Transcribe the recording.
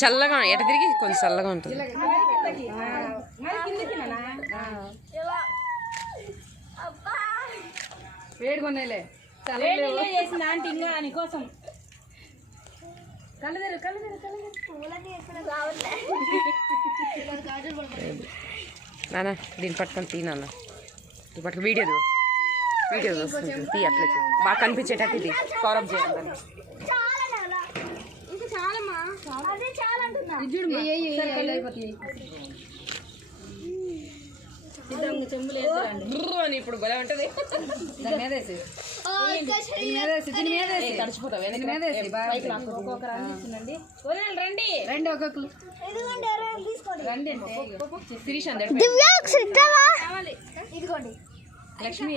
చల్లగా ఎట తిరిగి కొంచెం చల్లగా ఉంటుంది. వేడుకొన్నాయిలే చేసిన ఆంటీ ఇంకా అని కోసం నాన్న దీన్ని పట్టుకొని తీ నాన్న, పట్టుకు వీడియో వీడియో వస్తుంది తీ, అట్లా బాగా కనిపించేటట్టు ఇది కవరప్ చేయాలి. అని ఇప్పుడు భలే ఉంటది. రండి రండి ఒక్కొక్కరు రండి. లక్ష్మి